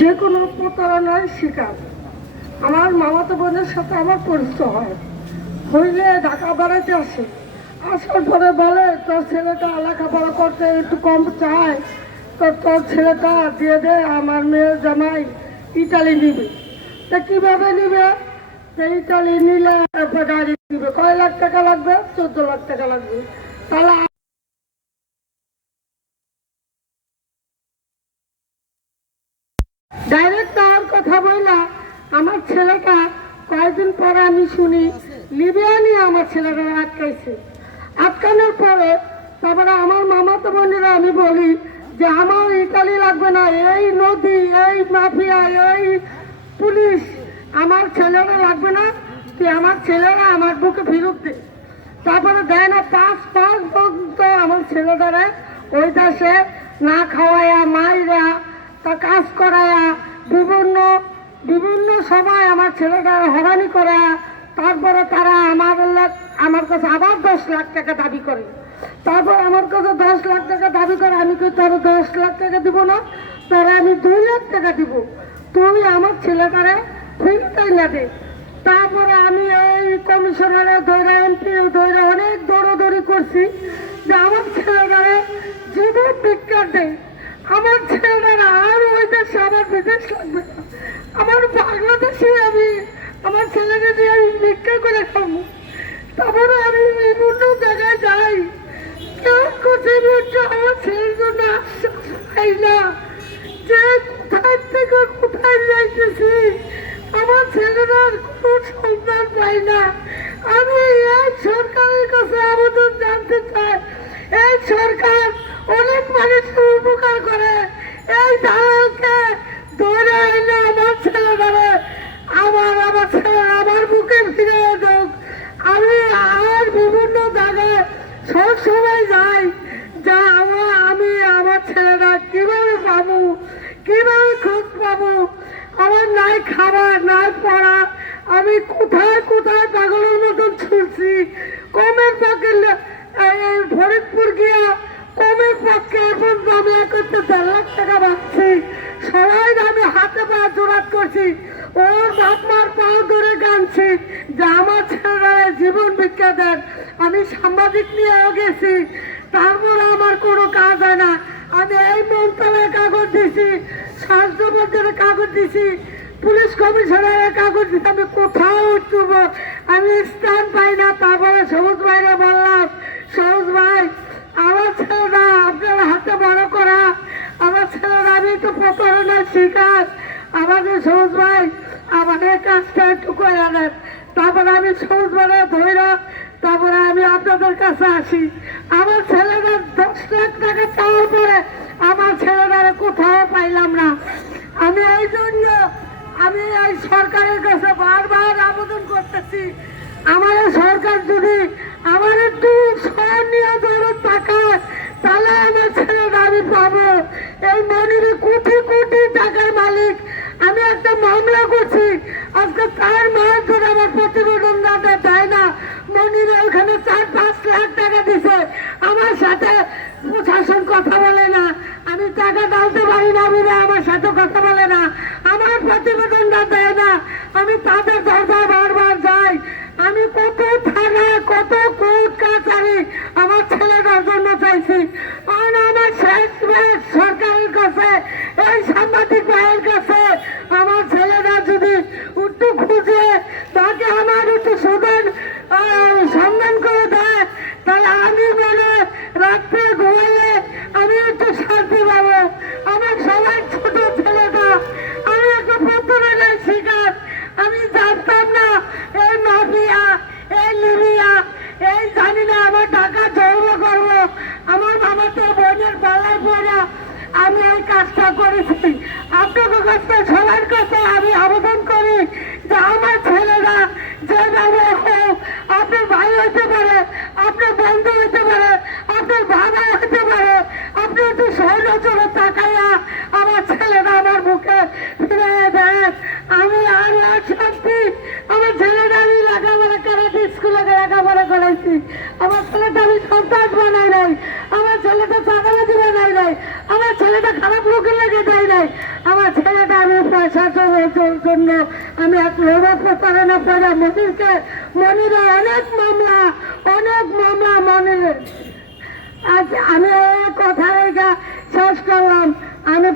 যে কোনো প্রতারণার শিকার। আমার মামাতো বোনের সাথে আমার পরিচয় হয়। হইলে ঢাকা বেড়াতে আসে। আসার পরে বলে, তোর ছেলেটা লেখাপড়া করতে একটু কম চায়। তো তোর ছেলেটা দিয়ে দে, আমার মেয়ের জামাই ইটালি নিবে। তা কীভাবে নিবে? ইটালি নিলে গাড়ি দিবে কয় লাখ টাকা লাগবে? চোদ্দ লাখ টাকা লাগবে। তাহলে ডাইরেক্ট তার কথা বললা, আমার ছেলেটা কয়েকদিন পরে আমি শুনি লিবিয়া নিয়ে আমার ছেলেটা আটকাইছে। আটকানোর পরে তারপরে আমার মামাতো বোনেরা আমি বলি যে, আমার ইটালি লাগবে না, এই নদী, এই মাফিয়া, এই পুলিশ, আমার ছেলেরা লাগবে না, তুই আমার ছেলেরা আমার বুকে ফেরত দে। তারপরে দেয় না, পাঁচ পাঁচ পর্যন্ত আমার ছেলেটারে ওই দেশে না খাওয়াইয়া মাইরা তা কাজ করায়া বিভিন্ন বিভিন্ন সময় আমার ছেলেটা হরানি করে, তারপরে তারা আমার আমার কাছে আবার দশ লাখ টাকা দাবি করে। তারপর আমার কাছে দশ লাখ টাকা দাবি করে, আমি কি তোর দশ লাখ টাকা দিব না, তোরা আমি দুই লাখ টাকা দিব। তুই আমার ছেলেটারে ফিরতেই না দে তারপরে আমি এই কমিশনারে ধরে এমপি ধরে অনেক দৌড়াদৌড়ি করছি যে আমার ছেলেটারে জীবন বিজ্ঞান দেয় আমার ছেলেরা আর আমার বাংলাদেশে আমি আমার ছেলেকে দিয়ে আমি ভিক্ষা করে খাব। তারপরে আমি বিভিন্ন জায়গায় যাই। কোথায় আমার ছেলের না যে থেকে কোথায় যাইতেছি। আমার কোনো পাই না। আমি এই সরকারের কাছে আবেদন জানতে চাই। এই সরকার অনেক মানুষের উপকার করে। এই দালালকে ধরে এনে আমার ছেলেরা আমার আমার ছেলে আমার বুকে ফিরে দেখ আমি আর বিভিন্ন জায়গায় সব সময় যাই যা আমার, আমি, আমার ছেলেরা কীভাবে পাবো, কীভাবে খোঁজ পাবো? আমার নাই খাবার, নাই পড়া। আমি কোথায় কোথায় পাগলের মতন ছুটছি? কমের পক্ষে ফরিদপুর গিয়া কমের পক্ষে এখন আমি একত্রে দেড় লাখ টাকা পাচ্ছি সবাই আমি হাতে পা জোরাত করছি। ওর বাপ মার পাও ধরে গানছি। যে আমার ছেলেরা জীবন ভিক্ষা দেন। আমি সাংবাদিক নিয়েও গেছি। তারপর আমার কোনো কাজ হয় না। আমি এই মন্ত্রণালয়ে কাগজ দিছি স্বাস্থ্য কাগজ দিছি, পুলিশ কমিশনারের কাগজ দিছি। আমি কোথাও উঠব? আমি স্থান পাই না। তারপরে সবুজ ভাইরে বললাম, সবুজ ভাই, আমার ছেলেরা আপনার হাতে তো প্রতারণার শিকার। আমাদের সবুজ ভাই আমাদের কাজটা একটু করে তারপরে আমি সবুজ তারপরে আমি আপনাদের কাছে আসি। আমার দশ লাখ টাকা পরে আমার কোথাও পাইলাম না। আমি এই জন্য আমি এই সরকারের কাছে বারবার আবেদন করতেছি। আমার সরকার যদি আমার একটু স্বর্ণীয় দরদ টাকায় তাহলে আমার পাবো। এই মনিরে কোটি কোটি টাকার মালিক। আমি একটা মামলা করছি। আজকে তার মায়ের ধরে আমার প্রতিবেদন দাদা দেয় না। মনিরে ওখানে চার, পাঁচ লাখ টাকা দিছে। আমার সাথে প্রশাসন কথা বলে না। আমি টাকা ডালতে পারি না বলে আমার সাথে কথা বলে না। আমার প্রতিবেদনটা দেয় না। আমি তাদের দরজায় বারবার যাই। আমি কত থানা, কত কোর্ট, কাছারি আমার ছেলেটার জন্য চাইছি কারণ আমার শেষ ম্যাচ সরকারের কাছে, এই সাংবাদিক ভাইয়ের কাছে। আমার ছেলেরা যদি একটু খুঁজে, তাকে আমার একটু সুদান সন্ধান করে দেয়, তাহলে আমি মনে রাত্রে ঘুমাইলে আমি একটু শান্তি পাবো। আমার সবার ছোট ছেলেটা আমি একটা প্রতারণার শিকার আমি জানতাম না এই মাফিয়া এই লিবিয়া এই জানি না আমার টাকা জড়ো করব আমার বোনের পালায় পড়া আমি এই কাজটা করেছি। আপনাদের কাছে সবার কাছে আমি আবেদন করি যে আমার ছেলেরা যেভাবে হোক, আপনার ভাই হতে পারে, আপনার বন্ধু হতে পারে, আপনার বাবা হতে পারে, আপনি একটু সহযোগের তাকাইয়া আমার ছেলেরা আমার মুখে ফিরে দেন। আমি আর শান্তি আমার ছেলেটা আমি লেখাপড়া করাতে স্কুলে লেখাপড়া করাইছি। আমার ছেলেটা আমি সন্তান বানাই নাই আমার ছেলেটা চাঁদাবাজি বানাই নাই। আমার ছেলেটা খারাপ লোকের লাগে দেয় নাই। আমার ছেলেটা আমি পয়সা চলাচল জন্য আমি এক লোভ প্রতারণা করে মনিরকে। মনিরে অনেক মামলা অনেক মামলা মনিরের। আজ আমি কথা রেখা শেষ করলাম। আমি